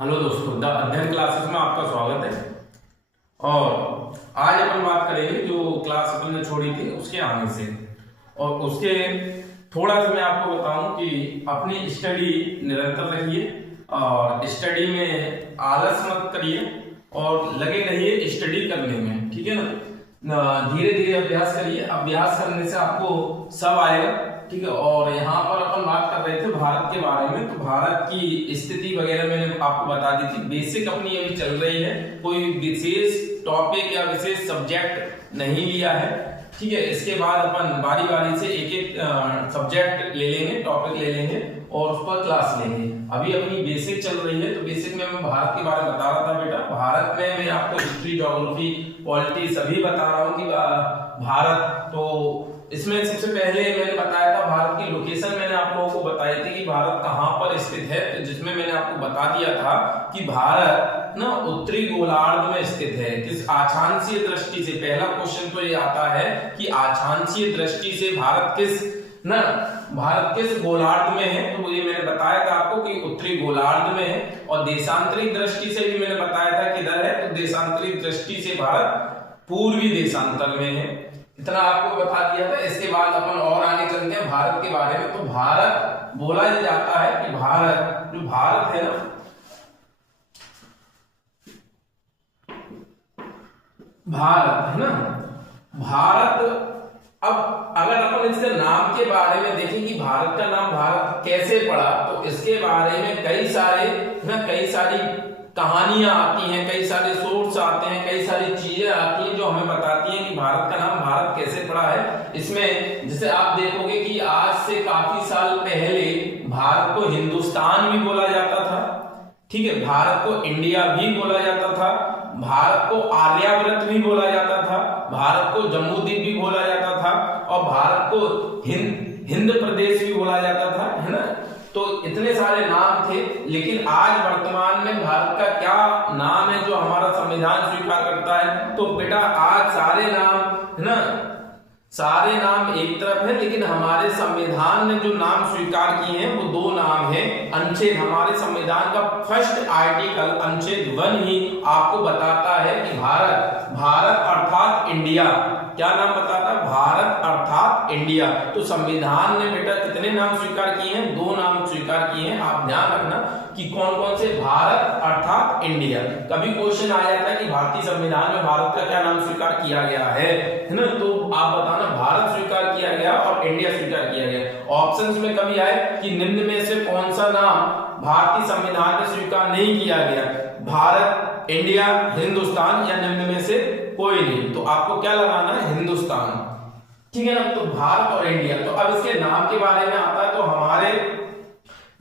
Hello दोस्तों, the अध्ययन classes में आपका स्वागत है। और आज अपन बात करेंगे जो क्लास अपन ने छोड़ी थी उसके आगे से, और उसके थोड़ा सा मैं आपको बताऊं कि अपनी स्टडी निरंतर रखिए और स्टडी में आलस मत करिए और लगे रहिए स्टडी करने में, ठीक है ना। धीरे धीरे अभ्यास करिए, अभ्यास करने से आपको सब आएगा, ठीक है। और यहाँ पर अपन बात कर रहे थे भारत के बारे में, तो भारत की स्थिति वगैरह मैंने आपको बता दी थी। बेसिक अपनी अभी चल रही है, कोई विशेष टॉपिक या विशेष सब्जेक्ट नहीं लिया है, ठीक है। इसके बाद अपन बारी बारी से एक एक सब्जेक्ट ले लेंगे, टॉपिक ले लेंगे और उस पर क्लास लेंगे। अभी अपनी बेसिक चल रही है, तो बेसिक में मैं भारत के बारे में बता रहा था बेटा। भारत में मैं आपको हिस्ट्री, ज्योग्राफी, पॉलिटी सभी बता रहा हूँ कि भारत, तो इसमें सबसे पहले मैंने बताया था भारत की लोकेशन, मैंने आप लोगों को बताई थी कि भारत कहाँ पर स्थित है, तो जिसमें मैंने आपको बता दिया था कि भारत ना उत्तरी गोलार्ध में स्थित है। किस आछांसीय दृष्टि से, पहला क्वेश्चन तो ये आता है कि आछांसीय दृष्टि से भारत किस गोलार्ध में है, तो ये मैंने बताया था आपको कि उत्तरी गोलार्ध में है। और देशांतरिक दृष्टि से भी मैंने बताया था किधर है, तो देशांतरिक दृष्टि से भारत पूर्वी देशांतर में है। इतना आपको बता दिया था। इसके बाद अपन और आगे चलते हैं भारत के बारे में। तो भारत बोला जाता है कि भारत है ना, भारत अब अगर अपन इसके नाम के बारे में देखें कि भारत का नाम भारत कैसे पड़ा, तो इसके बारे में कई सारी कहानियां आती हैं, कई सारे सोर्स आते हैं, कई सारी चीजें आती हैं जो हमें बताती हैं कि भारत का नाम भारत कैसे पड़ा है। इसमें जैसे आप देखोगे कि आज से काफी साल पहले भारत को हिंदुस्तान भी बोला जाता था, ठीक है। भारत को इंडिया भी बोला जाता था, भारत को आर्यावर्त भी बोला जाता था, भारत को जम्मूद्वीप भी बोला जाता था, और भारत को हिंद प्रदेश भी बोला जाता था, है ना। तो इतने सारे नाम थे, लेकिन आज वर्तमान में भारत का क्या नाम है जो हमारा संविधान स्वीकार करता है, तो बेटा आज सारे नाम, है ना, सारे नाम एक तरफ है, लेकिन हमारे संविधान ने जो नाम स्वीकार किए हैं वो दो नाम है। अनुच्छेद, हमारे संविधान का फर्स्ट आर्टिकल अनुच्छेद 1 ही आपको बताता है कि भारत अर्थात इंडिया, क्या नाम बताता है, भारत अर्थात इंडिया। तो संविधान ने बेटा कितने नाम स्वीकार किए हैं, दो नाम स्वीकार किए हैं। आप ध्यान रखना कि कौन कौन से, भारत अर्थात इंडिया। कभी क्वेश्चन आ जाता है कि भारतीय संविधान में भारत का क्या नाम स्वीकार किया गया है ना, तो आप बताना भारत स्वीकार किया गया और इंडिया स्वीकार किया गया। ऑप्शंस में कभी आए कि निम्न में से कौन सा नाम भारतीय संविधान में स्वीकार नहीं किया गया, भारत, इंडिया, हिंदुस्तान या निम्न में से कोई नहीं, तो आपको क्या लगाना है, हिंदुस्तान, ठीक है ना। तो भारत और इंडिया। तो अब इसके नाम के बारे में आता है, तो हमारे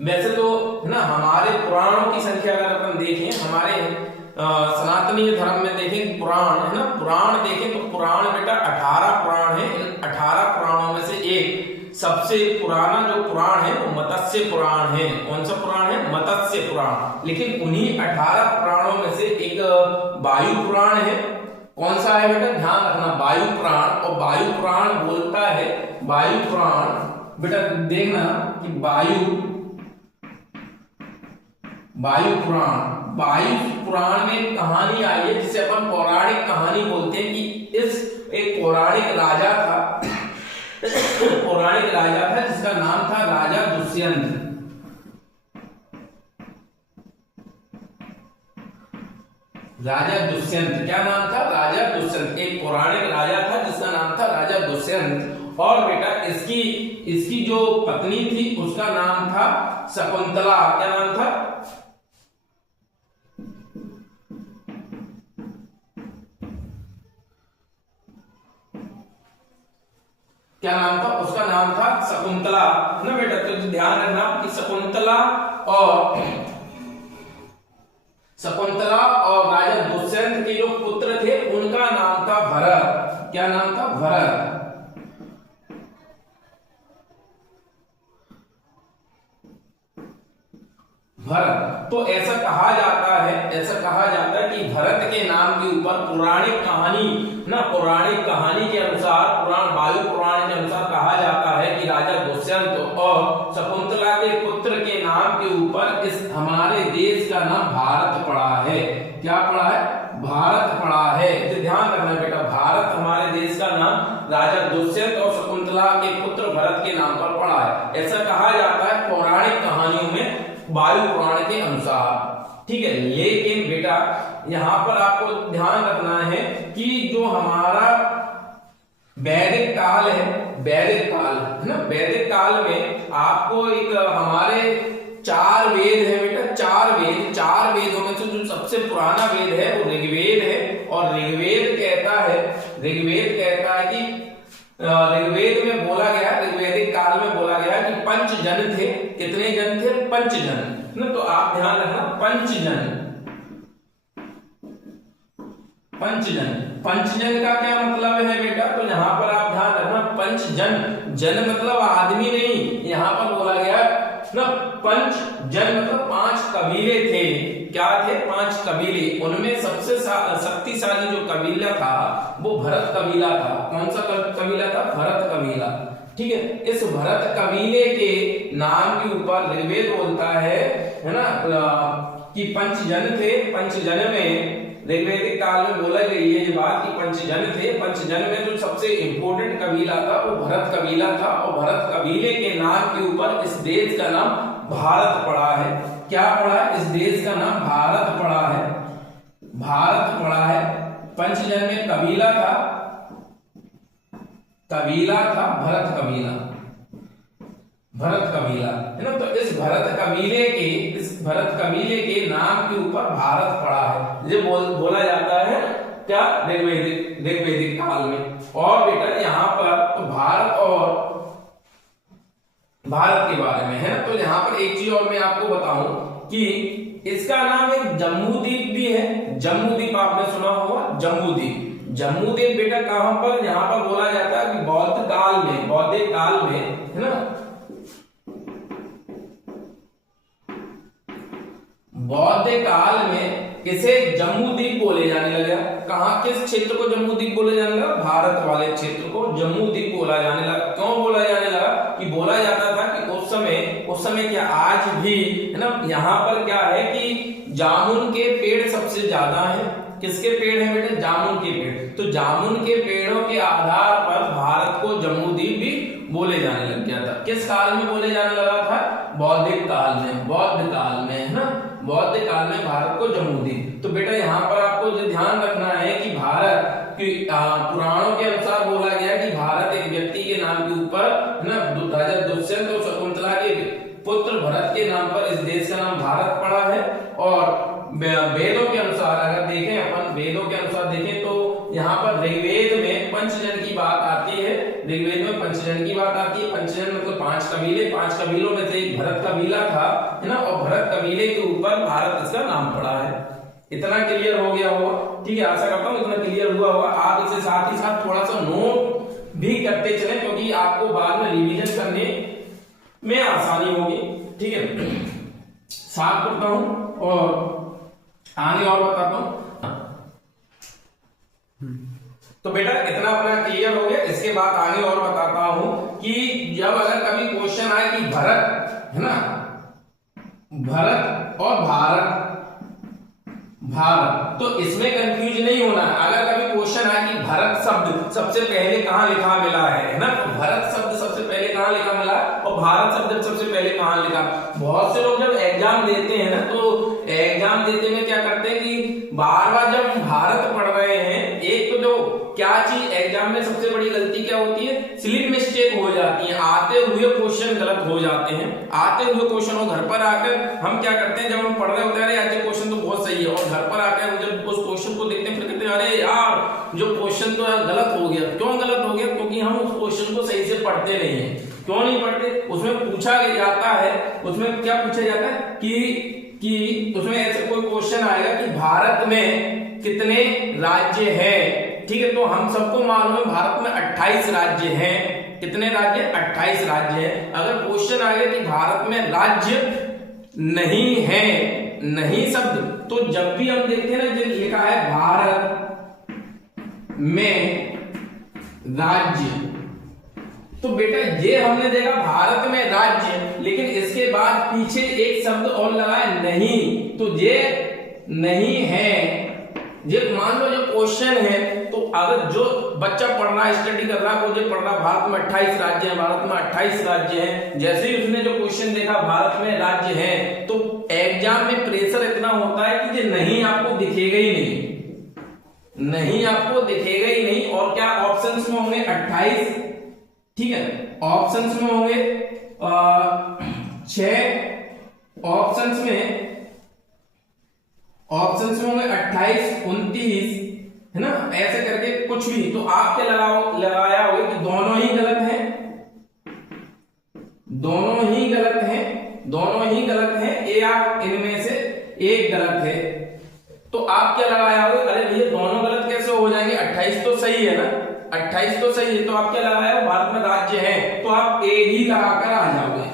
वैसे तो है ना, हमारे पुराणों की संख्या अगर अपन देखें, हमारे सनातनीय धर्म में देखें पुराण, है ना, पुराण देखें तो पुराण बेटा 18 पुराण है। इन 18 पुराणों में से एक सबसे पुराना जो पुराण है वो मत्स्य पुराण है। कौन सा पुराण है, मत्स्य पुराण। लेकिन उन्हीं 18 पुराणों में से एक वायु पुराण है। कौन सा है बेटा, ध्यान रखना, वायु पुराण। और वायु पुराण बोलता है, वायु पुराण बेटा देखना कि वायु पुराण में कहानी आई है जिसे अपन पौराणिक कहानी बोलते हैं कि एक पौराणिक राजा था जिसका नाम था राजा दुष्यंत। क्या नाम था, राजा दुष्यंत। एक पौराणिक राजा था जिसका नाम था राजा दुष्यंत। और बेटा इसकी जो पत्नी थी उसका नाम था शकुंतला। क्या नाम था, उसका नाम था शकुंतला ना बेटा। तो ध्यान रखना कि शकुंतला और राजा दुष्यंत के जो पुत्र थे उनका नाम था भरत। क्या नाम था, भरत। तो ऐसा कहा जाता है कि भरत के नाम के ऊपर पौराणिक कहानी के अनुसार, वायु पुराण के अनुसार कहा जाता है कि राजा दुष्यंत और शकुंतला के पुत्र के नाम के ऊपर इस हमारे हमारे देश का नाम भारत पड़ा है। क्या पड़ा है? भारत पड़ा है। तो ध्यान रखना बेटा, भारत हमारे देश का नाम राजा दुष्यंत और शकुंतला के पुत्र भरत के नाम पर पड़ा है, ऐसा कहा जाता है पौराणिक कहानियों में, वायु पुराण के अनुसार। ठीक है, लेकिन बेटा यहाँ पर आपको ध्यान रखना है कि जो हमारा वैदिक काल है, वैदिक काल है ना, वैदिक काल में आपको एक हमारे 4 वेद है बेटा, 4 वेद, 4 वेदों में से जो सबसे पुराना वेद है वो ऋग्वेद है। और ऋग्वेद कहता है कि ऋग्वेद में बोला गया, ऋग्वेदिक काल में बोला गया कि पंचजन थे। कितने जन थे? पंचजन ना। तो आप ध्यान रखना, पंचजन का क्या मतलब है बेटा? तो यहाँ पर आप ध्यान रखना, पंचजन, जन मतलब आदमी नहीं, यहाँ पर बोला गया ना पंचजन मतलब 5 कबीले थे। क्या थे? 5 कबीले। उनमें सबसे शक्तिशाली जो कबीला था वो भरत कबीला था। कौन सा कबीला था? भरत कबीला। ठीक है, इस भरत कबीले के नाम के ऊपर ऋग्वेद बोलता है ना, कि पंचजन थे। पंचजन में ऋग्वेदिक काल में बोला गई है ये बात कि पंचजन थे। पंचजन में जो सबसे इंपोर्टेंट कबीला था वो भरत कबीला था, और भरत कबीले के नाम के ऊपर इस देश का नाम भारत पड़ा है। क्या पड़ा है? इस देश का नाम भारत पड़ा है, भारत पड़ा है। पंचजन में कबीला था भरत कबीला, भरत कबीला है ना। तो इस भरत कबीले के नाम के ऊपर भारत पड़ा है, ये बोला जाता है क्या? ऋग्वेदिक काल में। और बेटा यहाँ पर तो भारत के बारे में है ना, तो यहाँ पर एक चीज और मैं आपको बताऊं कि इसका नाम एक जम्बूद्वीप भी है। जम्बूद्वीप आपने सुना होगा, जम्बूद्वीप। जम्बूद्वीप बेटा कहां पर? यहाँ पर बोला जाता है कि बौद्ध काल में है ना, बौद्ध काल में इसे जम्बूद्वीप बोले जाने लगा। कहां, किस क्षेत्र को जम्बूद्वीप बोले जाने लगा? भारत वाले क्षेत्र को जम्बूद्वीप बोला जाने लगा। क्यों बोला जाने लगा? कि बोला जाता था कि उस समय क्या, आज भी है ना, यहाँ पर क्या है कि जामुन के पेड़ सबसे ज्यादा है। किसके पेड़ है बेटा? जामुन के पेड़। तो जामुन के पेड़ों के आधार पर भारत को जम्बूद्वीप भी बोले जाने लग गया था। किस काल में बोले जाने लगा था? बौद्धिक काल में, बौद्ध काल में है ना, बौद्ध काल में भारत को जम्बूद्वीप। तो बेटा यहाँ पर आपको जो ध्यान रखना है कि भारत की पुराणों के अनुसार बोला गया कि भारत एक व्यक्ति के नाम के ऊपर ना, राजा दुष्यंत और शकुंतला के पुत्र भरत के नाम पर इस देश का नाम भारत पड़ा है। और वेदों के अनुसार अगर देखें, अपन वेदों के अनुसार देखें तो यहाँ पर ऋग्वेद में पंचजन की बात आती है। ऋग्वेद में पंचजन की बात आती है। पंचजन मतलब 5 कबीले, 5 कबीलों में से एक भरत कबीला था है ना, और भरत कबीले के ऊपर भारत इसका नाम पड़ा है। इतना क्लियर हो गया होगा? ठीक है, आशा करता हूँ इतना क्लियर हुआ होगा। आप इसे साथ ही साथ थोड़ा सा नोट भी करते चले, क्योंकि आपको बाद में रिवीजन करने में आसानी होगी। ठीक है, साथ करता हूं और आगे और बताता हूं। तो बेटा इतना अपना क्लियर हो गया। इसके बाद आगे और बताता हूं कि जब अगर कभी क्वेश्चन आए कि भरत है ना, भरत और भारत, तो इसमें कंफ्यूज नहीं होना। अगर कभी क्वेश्चन आए कि भरत शब्द सबसे पहले कहां लिखा मिला है ना, तो भरत शब्द सबसे पहले कहां लिखा मिला और भारत शब्द सबसे पहले कहां लिखा। बहुत से लोग जब एग्जाम देते हैं ना, तो एग्जाम देते में क्या करते हैं कि बार बार जब भारत पढ़ रहे हैं, एक तो जो क्या चीज एग्जाम में सबसे बड़ी गलती क्या होती है? स्लिप मिस्टेक हो जाती है, आते हुए क्वेश्चन गलत हो जाते हैं। आते हुए क्वेश्चन हो, घर पर आकर हम क्या करते हैं, जब हम पढ़ रहे होते हैं अरे क्वेश्चन तो बहुत सही है, और घर पर आकर जब उस क्वेश्चन को देखते हैं फिर कहते हैं अरे यार जो क्वेश्चन तो यार गलत हो गया। क्यों गलत हो गया? क्योंकि हम उस क्वेश्चन को सही से पढ़ते नहीं है। क्यों नहीं पढ़ते? उसमें पूछा जाता है, उसमें क्या पूछा जाता है कि उसमें ऐसे कोई क्वेश्चन आएगा कि भारत में कितने राज्य हैं। ठीक है, तो हम सबको मालूम है भारत में 28 राज्य हैं। कितने राज्य? 28 राज्य हैं। अगर क्वेश्चन आएगा कि भारत में राज्य नहीं है, नहीं शब्द, तो जब भी हम देखते हैं ना, जो लिखा है भारत में राज्य तो बेटा ये हमने देखा भारत में राज्य, लेकिन इसके बाद पीछे एक शब्द और लगा है नहीं, तो ये नहीं है। ये मान लो जो क्वेश्चन है, तो अगर जो बच्चा पढ़ रहा है, स्टडी कर रहा है, वो जो पढ़ रहा है भारत में 28 राज्य हैं, भारत में 28 राज्य हैं, जैसे ही उसने जो क्वेश्चन देखा भारत में राज्य हैं, तो एग्जाम में प्रेशर इतना होता है कि ये नहीं आपको दिखेगा ही नहीं, नहीं आपको दिखेगा ही नहीं। और क्या ऑप्शंस में होंगे 28, ठीक है, ऑप्शंस में होंगे 6 ऑप्शंस में होंगे 28, 29, है ना, ऐसे करके कुछ भी। तो आप क्या लगाया होगा कि दोनों ही गलत हैं, दोनों ही गलत हैं, दोनों ही गलत हैं, या इनमें से एक गलत है। तो आप क्या लगाया होगा, अरे भैया दोनों गलत कैसे हो जाएंगे, 28 तो सही है ना, 28 तो सही है। तो आप क्या लगाया, भारत में राज्य है, तो आप ए ही लगाकर आ जाओगे।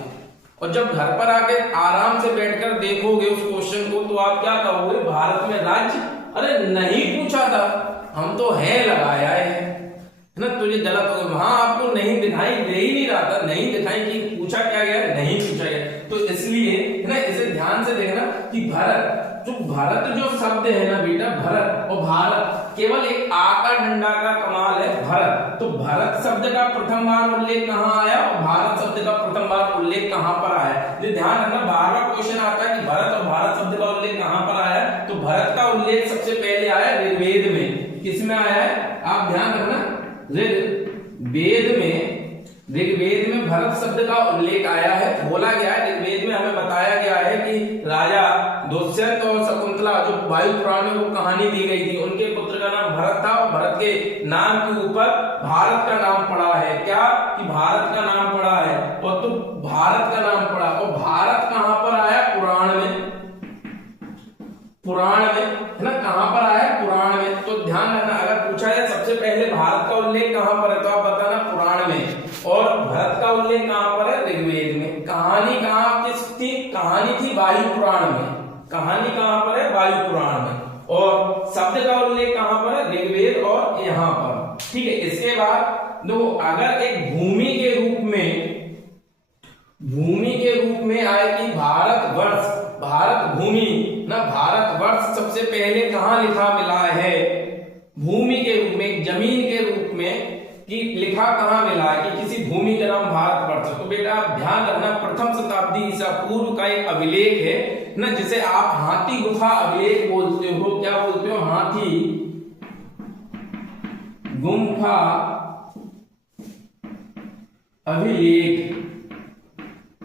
और जब घर पर आके आराम से बैठकर देखोगे उस क्वेश्चन को, तो आप क्या कहोगे, भारत में राज्य, अरे नहीं पूछा था, हम तो है लगाया है ना, तो ये गलत हो गया। वहां आपको नहीं दिखाई दे ही नहीं रहा था, नहीं दिखाई कि पूछा क्या गया, नहीं पूछा गया। तो इसलिए है ना, इसे ध्यान से देखना कि भारत जो शब्द है ना बेटा, भरत और भारत केवल एक आकार डंडा का कमाल है, भरत। तो भरत शब्द का प्रथम बार उल्लेख कहाँ आया और भारत शब्द का प्रथम बार उल्लेख कहाँ पर आया, ये ध्यान रखना। बार-बार क्वेश्चन आता है कि भरत और भारत शब्द का उल्लेख कहाँ पर आया, तो भरत का उल्लेख सबसे पहले आया ऋग्वेद में। किसमें आया है, आप ध्यान रखना, ऋग्वेद में भरत शब्द का उल्लेख आया है। बोला गया है, ऋग्वेद में हमें बताया गया है कि राजा दुष्यंत और शकुंतला, जो वायु पुराण में वो कहानी दी गई थी, उनके पुत्र का नाम भरत था, और भरत के नाम के ऊपर भारत का नाम पड़ा है। क्या कि भारत का नाम पड़ा है, और तो भारत का नाम पड़ा, और भारत कहां पर आया, पुराण में, पुराण में, है ना, कहां पर आया, पुराण में। तो ध्यान रखना, अगर पूछा जाए सबसे पहले भारत का उल्लेख कहां पर है, तो आप बताना पुराण में, और भरत का उल्लेख कहां पर है, ऋग्वेद में। कहानी कहां किस थी, कहानी थी वायु पुराण में, कहानी कहां पर है, वायु पुराण में, और शब्द का उल्लेख कहां पर है, ऋग्वेद और यहां पर, ठीक है। इसके बाद देखो, अगर एक भूमि के रूप में आए कि भारतवर्ष, भारत भूमि ना, भारतवर्ष सबसे पहले कहां लिखा मिला है, भूमि के रूप में, जमीन के रूप में, कि लिखा कहां मिला है कि किसी भूमि का नाम भारतवर्ष। तो बेटा आप ध्यान रखना, प्रथम शताब्दी ईसा पूर्व का एक अभिलेख है ना, जिसे आप हाथी गुफा अभिलेख बोलते हो। क्या बोलते हो, हाथी गुफा अभिलेख,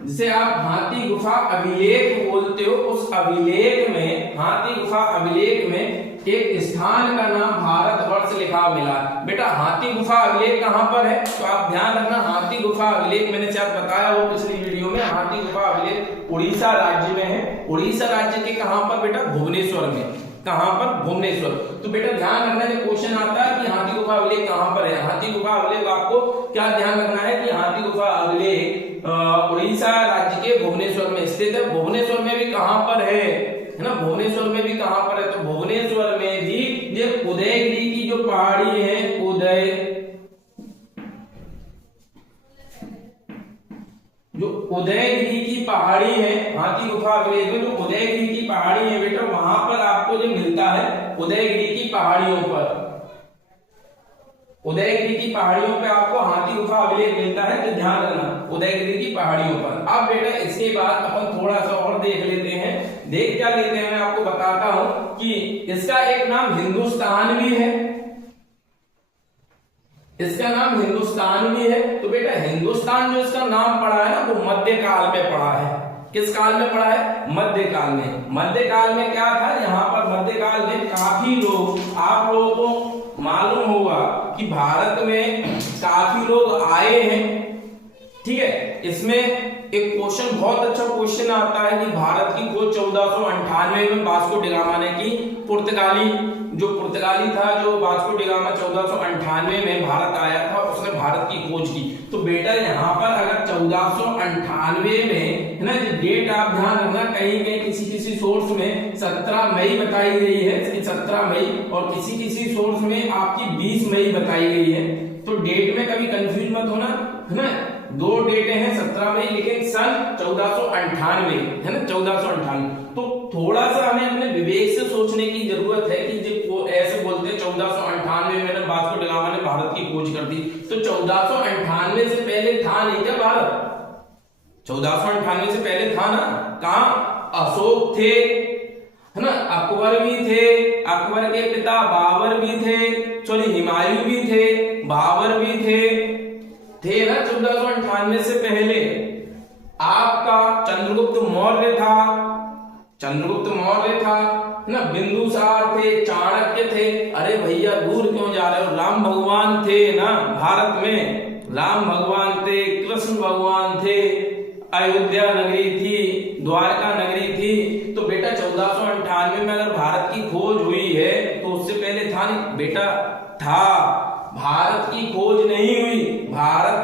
जिसे आप हाथी गुफा अभिलेख बोलते हो। उस अभिलेख में, हाथी गुफा अभिलेख में एक स्थान का नाम भारतवर्ष लिखा मिला। बेटा हाथी गुफा अभिलेख कहां पर है, तो आप ध्यान रखना, हाथी गुफा अभिलेख मैंने शायद बताया हो पिछली वीडियो में, हाथी गुफा अभिलेख उड़ीसा राज्य में है। उड़ीसा राज्य के कहां पर बेटा, भुवनेश्वर में। कहां पर, भुवनेश्वर। तो बेटा ध्यान रखना, जब क्वेश्चन आता है कि हाथी गुफा अभिलेख कहां पर है, हाथी गुफा अभिलेख आपको क्या ध्यान रखना है कि हाथी गुफा अभिलेख उड़ीसा राज्य के भुवनेश्वर में स्थित है। भुवनेश्वर में भी कहां पर है ना, भुवनेश्वर में भी कहां पर है, तो भुवनेश्वर में भी ये उदयगिरी की जो पहाड़ी है, जो उदयगिरी की पहाड़ी है, हाथी गुफा अभिलेख में जो उदयगिरी की पहाड़ी है बेटा, वहां पर आपको जो मिलता है, उदयगिरी की पहाड़ियों पर, उदयगिरी की पहाड़ियों पे आपको हाथी गुफा अभिलेख मिलता है। तो ध्यान रखना, उदयगिरी की पहाड़ियों पर। अब बेटा इसके बाद अपन थोड़ा सा और देख लेते हैं। देख क्या लेते हैं, मैं आपको बताता हूं कि इसका एक नाम हिंदुस्तान भी है, इसका नाम हिंदुस्तान भी है। तो बेटा हिंदुस्तान जो इसका नाम पड़ा है ना, वो मध्यकाल में पड़ा है। किस काल में पड़ा है, मध्यकाल में। मध्यकाल में क्या था, यहाँ पर मध्यकाल में काफी लोग, आप लोगों को मालूम होगा कि भारत में काफी लोग आए हैं, ठीक है। इसमें एक क्वेश्चन, बहुत अच्छा क्वेश्चन आता है कि भारत की खोज 1498 में वास्को डी गामा ने की। पुर्तगाली था जो वास्को डी गामा 1498 में भारत आया था, उसने भारत की खोज की। तो बेटा यहाँ पर अगर 1498 में है ना, डेट आप ध्यान रखना, कहीं कहीं किसी सोर्स में 17 मई बताई गई है, 17 मई, और किसी सोर्स में आपकी 20 मई बताई गई है। तो डेट में कभी कंफ्यूज मत होना, है ना, दो डेटें हैं 17 मई, लेकिन सन 1498 है ना, 1498। तो थोड़ा सा हमें अपने विवेक से सोचने की जरूरत है कि जो ऐसे बोलते हैं 1498 में वास्को ड गामा ने भारत की खोज कर दी, तो 1498 से पहले था नहीं क्या भारत? 1498 से पहले था ना? कहाँ? अशोक थे, है ना, अकबर भी थे, अकबर के पिता बाबर भी थे, सॉरी हुमायूं भी थे, बाबर भी थे ना 1498 से पहले। आपका चंद्रगुप्त मौर्य था, ना, बिंदुसार थे, चाणक्य थे। अरे भैया दूर क्यों जा रहे हो? राम भगवान थे ना भारत में, राम भगवान थे, कृष्ण भगवान थे, अयोध्या नगरी थी, द्वारका नगरी थी। तो बेटा 1498 में अगर भारत की खोज हुई है तो उससे पहले था नहीं बेटा? था। भारत की खोज नहीं हुई, भारत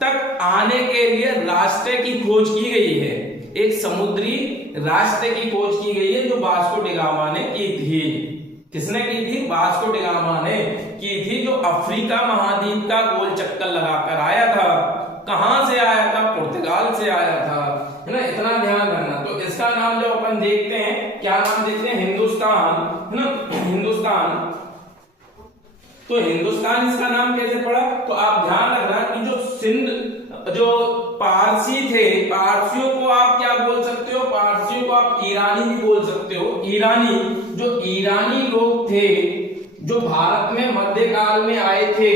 तक आने के लिए रास्ते की खोज की गई है, एक समुद्री रास्ते की खोज की गई है जो वास्को ड गामा ने की थी। किसने की थी? वास्को ड गामा ने की थी, जो अफ्रीका महाद्वीप का गोल चक्कर लगाकर आया था। कहां से आया था? पुर्तगाल से आया था, है ना, इतना ध्यान रखना। तो इसका नाम जब अपन देखते हैं, क्या नाम देखते हैं? हिंदुस्तान, है ना, हिंदुस्तान। तो हिंदुस्तान इसका नाम कैसे पड़ा? तो आप ध्यान रखना कि जो सिंध, जो पारसी थे, पारसियों को आप क्या बोल सकते हो? पारसियों को आप ईरानी भी बोल सकते हो। ईरानी, जो ईरानी लोग थे जो भारत में मध्यकाल में आए थे,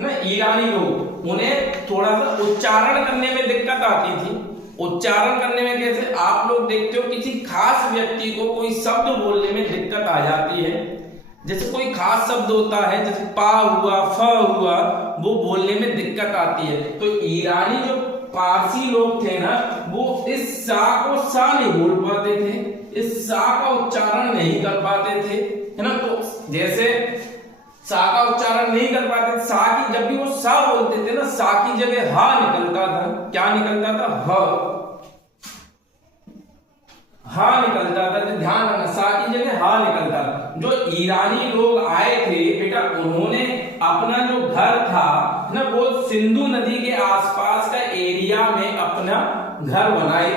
ना, ईरानी लोग, उन्हें थोड़ा सा उच्चारण करने में दिक्कत आती थी। उच्चारण करने में कैसे? आप लोग देखते हो किसी खास व्यक्ति को कोई शब्द बोलने में दिक्कत आ जाती है, जैसे कोई खास शब्द होता है, जैसे पा हुआ, फ हुआ, वो बोलने में दिक्कत आती है। तो ईरानी जो पारसी लोग थे ना, वो इस सा को सा नहीं बोल पाते थे, इस सा का उच्चारण नहीं कर पाते थे, है ना। तो जैसे सा का उच्चारण नहीं कर पाते थे, सा की जब भी वो सा बोलते थे ना, सा की जगह हा निकलता था। क्या निकलता था? ह, हा निकलता था। तो ध्यान रखना, सा की जगह हा निकलता था। जो ईरानी लोग आए थे बेटा, उन्होंने अपना जो घर था ना, वो सिंधु नदी के आसपास का एरिया में अपना घर बनाए।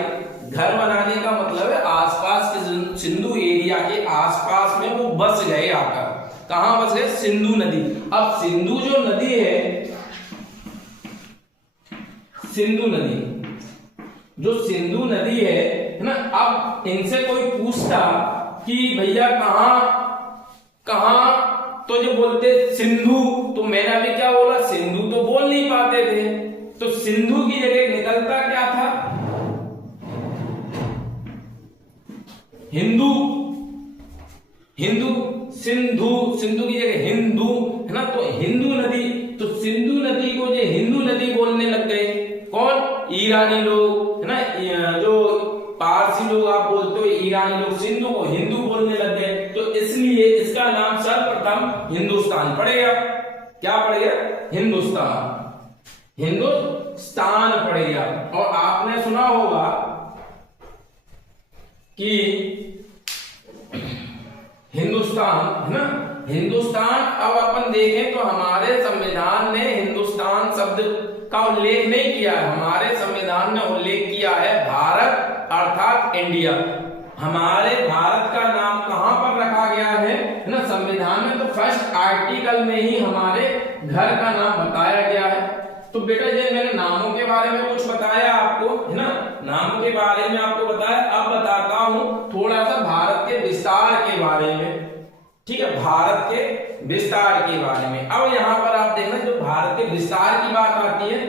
घर बनाने का मतलब है आसपास के सिंधु एरिया के आसपास में वो बस गए आकर। कहां बस गए? सिंधु नदी। अब सिंधु जो नदी है, सिंधु नदी, जो सिंधु नदी है ना, अब इनसे कोई पूछता कि भैया कहां, तो जो बोलते सिंधु, तो मैंने अभी क्या बोला? सिंधु तो बोल नहीं पाते थे, तो सिंधु की जगह निकलता क्या था? हिंदू, सिंधु की जगह हिंदू, है ना। तो हिंदू नदी, तो सिंधु नदी को जो हिंदू नदी बोलने लग गए। कौन? ईरानी लोग, है ना, जो पारसी लोग आप बोलते हो, ईरानी लोग सिंधु को हिंदू बोलने लग गए। तो इसलिए इसका नाम सर्वप्रथम हिंदुस्तान पड़ेगा। क्या पड़ेगा? हिंदुस्तान पड़ेगा। और आपने सुना होगा कि हिंदुस्तान, है ना, हिंदुस्तान। अब अपन देखें तो हमारे संविधान ने हिंदुस्तान शब्द का उल्लेख नहीं किया है, हमारे संविधान ने उल्लेख किया है भारत अर्थात इंडिया। हमारे भारत का नाम कहां पर रखा गया है ना, संविधान में। तो फर्स्ट आर्टिकल में ही हमारे घर का नाम बताया गया है। तो बेटा ये मैंने नामों के बारे में कुछ बताया आपको, है ना, नामों के बारे में आपको बताया। अब बताता हूं थोड़ा सा भारत के विस्तार के बारे में। ठीक है, भारत के विस्तार के बारे में। अब यहां पर आप देखना, जो भारत के विस्तार की बात आती है,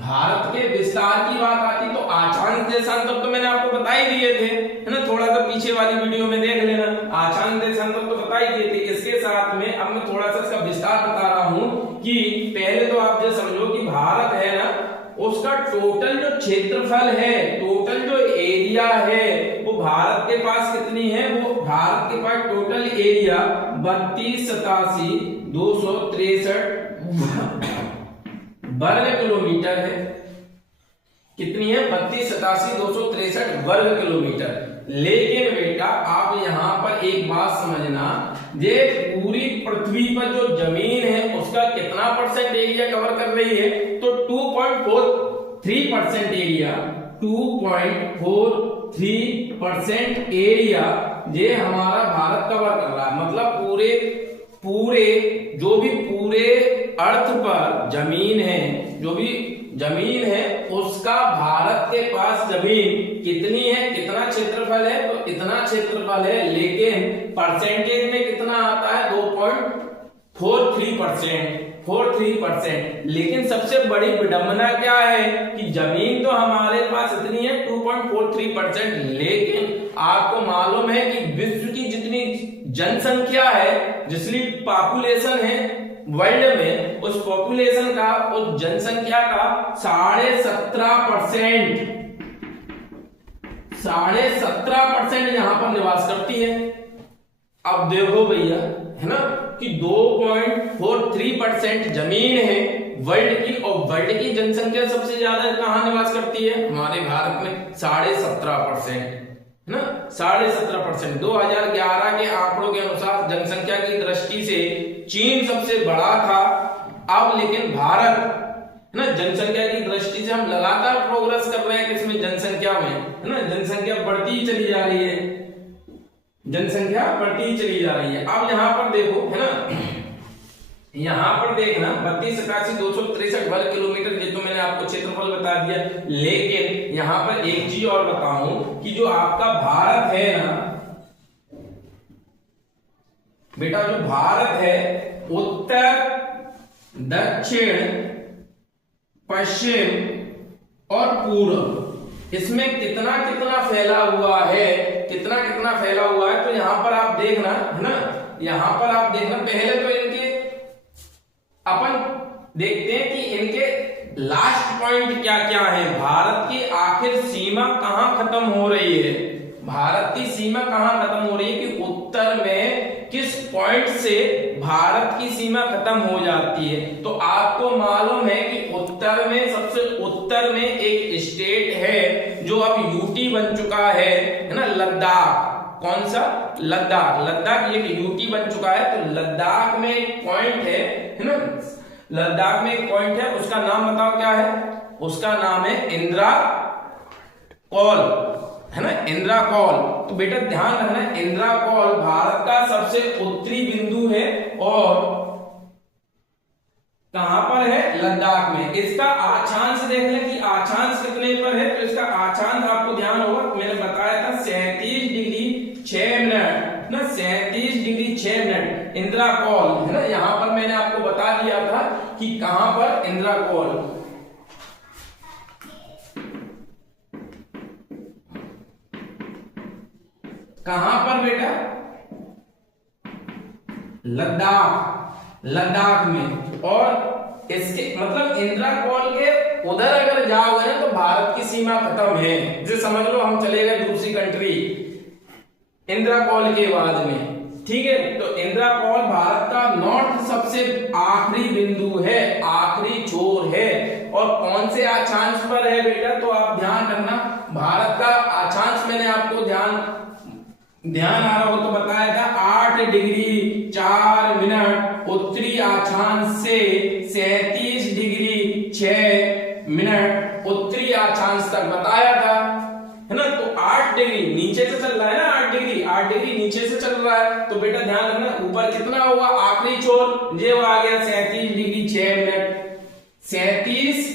भारत के विस्तार की बात आती तो आचार्य देशांतर तो मैंने आपको बता ही दिए थे, है ना। थोड़ा सा पीछे वाली वीडियो में देख लेना, आचार्य देशांतर तो बता ही दिए थे। इसके साथ में अब मैं थोड़ा सा इसका विस्तार बता रहा हूं कि पहले तो आप ये समझो कि भारत है ना, उसका टोटल जो क्षेत्रफल है, टोटल जो एरिया है, वो भारत के पास कितनी है? वो भारत के पास टोटल एरिया 32,87,263 वर्ग किलोमीटर है। कितनी है? 32,87,263 वर्ग किलोमीटर। लेकिन बेटा आप यहां पर एक बात समझना ये पूरी पृथ्वी पर जो जमीन है उसका कितना परसेंट एरिया कवर कर रही है, तो 2.43% एरिया, 2.43% एरिया ये हमारा भारत कवर कर रहा है। मतलब पूरे जो भी पूरे अर्थ पर जमीन है, जो भी जमीन है उसका भारत के पास जमीन कितनी है, कितना क्षेत्रफल है, तो इतना क्षेत्रफल है, लेकिन परसेंटेज में कितना आता है 2.43%। लेकिन सबसे बड़ी विडंबना क्या है कि जमीन तो हमारे पास इतनी है 2.43%, लेकिन आपको मालूम है कि विश्व की जितनी जनसंख्या है, जितनी पॉपुलेशन है वर्ल्ड में, उस पॉपुलेशन का, उस जनसंख्या का 17.5% यहां पर निवास करती है। अब देखो भैया, है ना, कि 2.43% जमीन है वर्ल्ड की, और वर्ल्ड की जनसंख्या सबसे ज्यादा कहां निवास करती है, हमारे भारत में 17.5%, है ना, 17.5%। 2011 के आंकड़ों के अनुसार जनसंख्या की दृष्टि से चीन सबसे बड़ा था। अब लेकिन भारत, है ना, जनसंख्या की दृष्टि से हम लगातार प्रोग्रेस कर रहे हैं किसमें, जनसंख्या में, है ना, जनसंख्या बढ़ती ही चली जा रही है, जनसंख्या बढ़ती ही चली जा रही है। अब यहां पर देखो, है ना, यहां पर देखना 32,81,263 वर्ग किलोमीटर, ये तो मैंने आपको क्षेत्रफल बता दिया। लेकिन यहां पर एक चीज और बताऊं कि जो आपका भारत है ना बेटा, जो भारत है उत्तर, दक्षिण, पश्चिम और पूर्व, इसमें कितना कितना फैला हुआ है, कितना कितना फैला हुआ है। तो यहां पर आप देखना, है ना, यहां पर आप देखना, पहले तो इनके अपन देखते हैं कि इनके लास्ट पॉइंट क्या क्या है, भारत की आखिर सीमा कहां खत्म हो रही है, भारत की सीमा कहां खत्म हो रही है, कि उत्तर में किस पॉइंट से भारत की सीमा खत्म हो जाती है। तो आपको मालूम है कि उत्तर में, सबसे उत्तर में एक स्टेट है जो अब यूटी बन चुका है ना, लद्दाख। कौन सा, लद्दाख। लद्दाख एक यूटी बन चुका है। तो लद्दाख में एक पॉइंट है ना, लद्दाख में एक पॉइंट है, उसका नाम बताओ क्या है, उसका नाम है इंदिरा कॉल, है ना, इंदिरा कॉल। तो बेटा ध्यान रखना, इंदिरा कॉल भारत का सबसे उत्तरी बिंदु है और कहां पर है, लद्दाख में। इसका अक्षांश देख लें कि अक्षांश कितने पर है, तो इसका अक्षांश आपको ध्यान होगा, मैंने बताया था 37 डिग्री 6 मिनट ना, 37 डिग्री 6 मिनट इंदिरा कॉल, है ना। यहां पर मैंने आपको बता दिया था कि कहां पर इंदिरा कॉल, कहां पर बेटा, लद्दाख, लद्दाख में। और इसके मतलब इंदिरा कॉल के उधर अगर जाओगे ना तो भारत की सीमा खत्म है, जो समझ लो हम चले गए दूसरी कंट्री इंदिरा कॉल के बाद में, ठीक है। तो इंदिरा कॉल भारत का नॉर्थ सबसे आखिरी बिंदु है, आखिरी छोर है। और कौन से अक्षांश पर है बेटा, तो आप ध्यान रखना, भारत का अक्षांश मैंने आपको ध्यान आ रहा हो तो बताया था 8 डिग्री 4 मिनट उत्तरी अक्षांश से 37 डिग्री 6 मिनट उत्तरी अक्षांश तक बताया था, है ना। तो 8 डिग्री नीचे से चल रहा है ना, 8 डिग्री नीचे से चल रहा है। तो बेटा ध्यान रखना, ऊपर कितना होगा, आखिरी छोर ये आ गया 37 डिग्री 6 मिनट, 37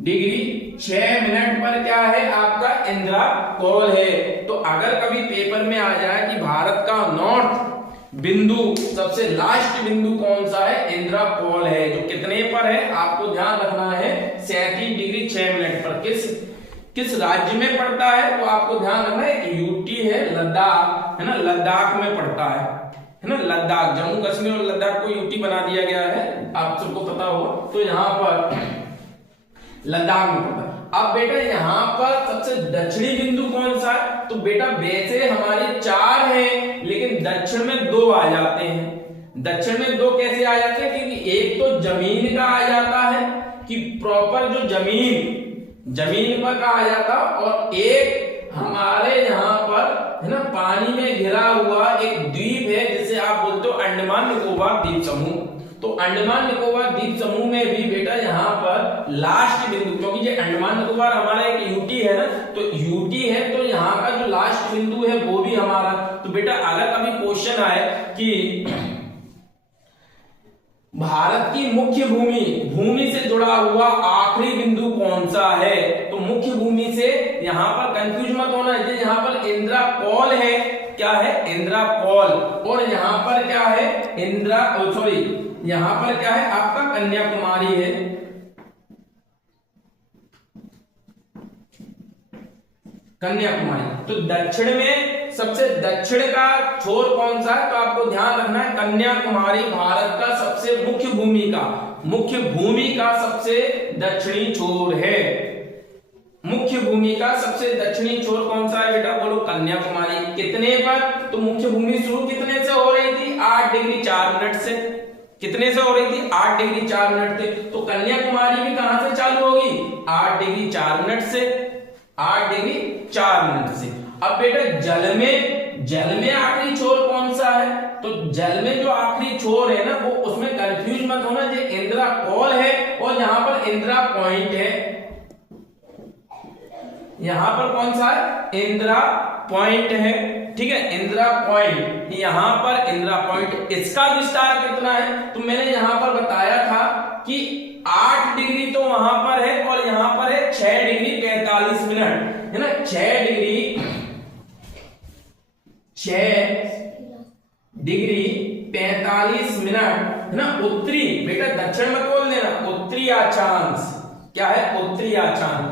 डिग्री 6 मिनट पर क्या है, आपका इंदिरा कॉल है। तो अगर कभी पेपर में आ जाए कि भारत का नॉर्थ बिंदु, सबसे लास्ट बिंदु कौन सा है, इंदिरा कॉल है, जो कितने पर है, आपको ध्यान रखना है 37 डिग्री 6 मिनट पर। किस राज्य में पड़ता है, तो आपको ध्यान रखना है, यूटी है, लद्दाख, है ना, लद्दाख में पड़ता है ना, लद्दाख, जम्मू कश्मीर और लद्दाख को यूटी बना दिया गया है, आप सबको पता होगा। तो यहाँ पर लद्दाख में पड़ता है। अब बेटा यहाँ पर सबसे दक्षिणी बिंदु कौन सा है, तो बेटा वैसे हमारे 4 हैं, लेकिन दक्षिण में 2 आ जाते हैं। दक्षिण में 2 कैसे आ जाते हैं, क्योंकि एक तो जमीन का आ जाता है कि प्रॉपर जो जमीन पर का आ जाता, और एक हमारे यहाँ पर है ना पानी में घिरा हुआ एक द्वीप है जिसे आप बोलते हो अंडमान निकोबार द्वीप समूह। तो अंडमान निकोबार द्वीप समूह में भी बेटा यहाँ पर लास्ट बिंदु, क्योंकि ये अंडमान निकोबार हमारा एक यूटी है ना, तो यूटी है तो यहाँ का जो लास्ट बिंदु है वो भी हमारा। तो बेटा अगर कभी क्वेश्चन आए कि भारत की मुख्य भूमि से जुड़ा हुआ आखिरी बिंदु कौन सा है, तो मुख्य भूमि से यहाँ पर कंफ्यूज मत होना, यहाँ पर इंदिरा कॉल है, क्या है इंदिरा कॉल, और यहाँ पर क्या है यहाँ पर क्या है आपका कन्याकुमारी है। कन्याकुमारी। तो दक्षिण में सबसे दक्षिण का छोर कौन सा है, तो आपको ध्यान रखना है कन्याकुमारी भारत का सबसे मुख्य भूमि का सबसे दक्षिणी छोर है। मुख्य भूमि का सबसे दक्षिणी छोर कौन सा है बेटा, बोलो कन्याकुमारी। कितने पर, तो मुख्य भूमि शुरू कितने से हो रही थी, 8 डिग्री 4 मिनट से। कितने से हो रही थी, 8 डिग्री 4 मिनट से। तो कन्याकुमारी भी कहां से चालू होगी, 8 डिग्री 4 मिनट से, 8 डिग्री 4 मिनट से। अब बेटा जल में आखिरी छोर कौन सा है, तो जल में जो आखिरी छोर है ना वो उसमें कंफ्यूज मत होना, जो इंदिरा कॉल है और यहाँ पर इंदिरा पॉइंट है। यहां पर कौन सा है, इंदिरा पॉइंट है, ठीक है, इंदिरा पॉइंट। यहां पर इंदिरा पॉइंट, इसका विस्तार कितना है, तो मैंने यहां पर बताया था कि 8 डिग्री तो वहां पर है और यहां पर है 6 डिग्री 45 मिनट, है ना, 6 डिग्री 45 मिनट, है ना। उत्तरी, बेटा दक्षिण मत बोल देना, उत्तरी अक्षांश, क्या है, उत्तरी अक्षांश।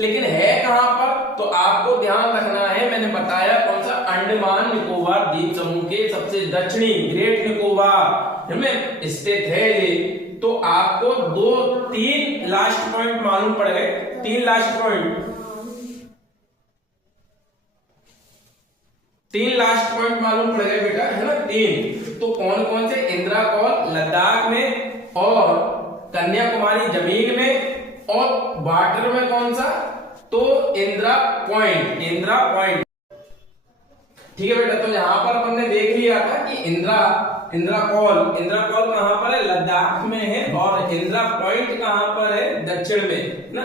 लेकिन है कहां पर, तो आपको ध्यान रखना है, मैंने बताया कौन सा, अंडमान निकोबार द्वीप समूह के सबसे दक्षिणी ग्रेट निकोबार में स्थित है ये। तो आपको 3 लास्ट पॉइंट मालूम पड़ गए, 3 लास्ट पॉइंट मालूम पड़ गए बेटा, है ना, 3। तो कौन कौन से, इंदिरा कॉल लद्दाख में, और कन्याकुमारी जमीन में, और वाटर में कौन सा, तो इंदिरा पॉइंट। ठीक है बेटा, तो यहां पर अपन ने देख लिया था कि इंदिरा कॉल कहां पर है, लद्दाख में है, और इंदिरा पॉइंट कहां पर है, दक्षिण में ना,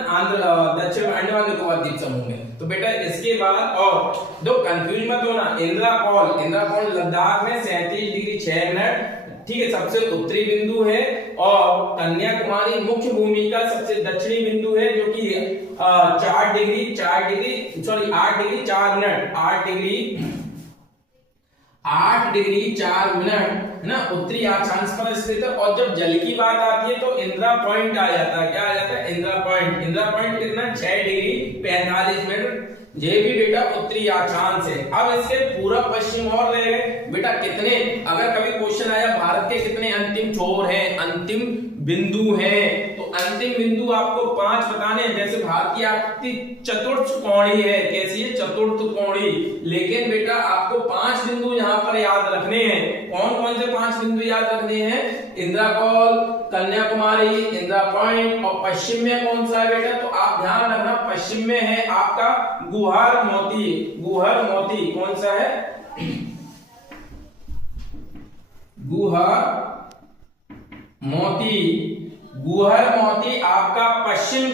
दक्षिण में अंडमान निकोबार द्वीप समूह में। तो बेटा इसके बाद और दो कंफ्यूज मत होना, इंदिरा कॉल लद्दाख में 37 डिग्री 6 मिनट, ठीक है, सबसे उत्तरी बिंदु है, और कन्याकुमारी मुख्य भूमि का सबसे दक्षिणी बिंदु है, जो कि 8 डिग्री 4 मिनट, 8 डिग्री 4 मिनट ना, उत्तरी अक्षांश पर स्थित है। और जब जल की बात आती है तो इंदिरा पॉइंट आ जाता है, क्या आ जाता है, इंदिरा पॉइंट कितना, 6 डिग्री 45 मिनट, ये भी बेटा उत्तरी अक्षांश है। अब इसके पूर्व पश्चिम और रह गए बेटा कितने, अगर कभी क्वेश्चन आया भारत के कितने अंतिम छोर हैं, अंतिम बिंदु हैं, तो अंतिम बिंदु आपको 5 बताने हैं। जैसे भारत की आकृति चतुर्थकोणीय है, कैसी है, चतुर्थकोणीय, लेकिन बेटा आपको 5 बिंदु यहाँ पर याद रखने हैं। कौन कौन से 5 बिंदु याद रखने हैं, इंदिरा कॉल, कन्याकुमारी, इंदिरा पॉइंट, और पश्चिम में कौन सा है बेटा, तो आप ध्यान रखना, पश्चिम में है आपका गुहर मोती, कौन सा है, गुहर मोती आपका पश्चिम